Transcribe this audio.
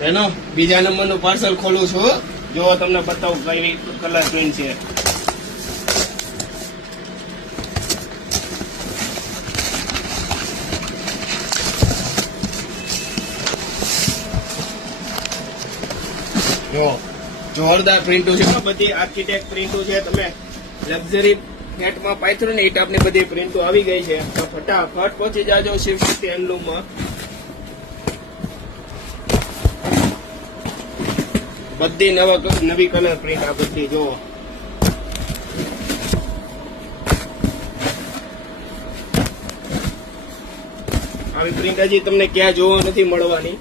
બેનો બીજા નંબરનું પાર્સલ ખોલું છું. જો તમને બતાવું કઈ કલર પ્રિન્ટ છે. જો જોરદાર પ્રિન્ટો છે, બધી આર્કિટેક્ટ પ્રિન્ટો છે. તમે લક્ઝરી નેટમાં પાથરો ને એ ટાઈપની બધી પ્રિન્ટો આવી ગઈ છે. તો ફટાફટ પહોંચી જાજો શિવશક્તિ હેન્ડલૂમમાં. બધી નવી કલર પ્રિન્ટ આ બધી જો. આવી પ્રિન્ટ હજી તમને ક્યાં જોવા નથી મળવાની.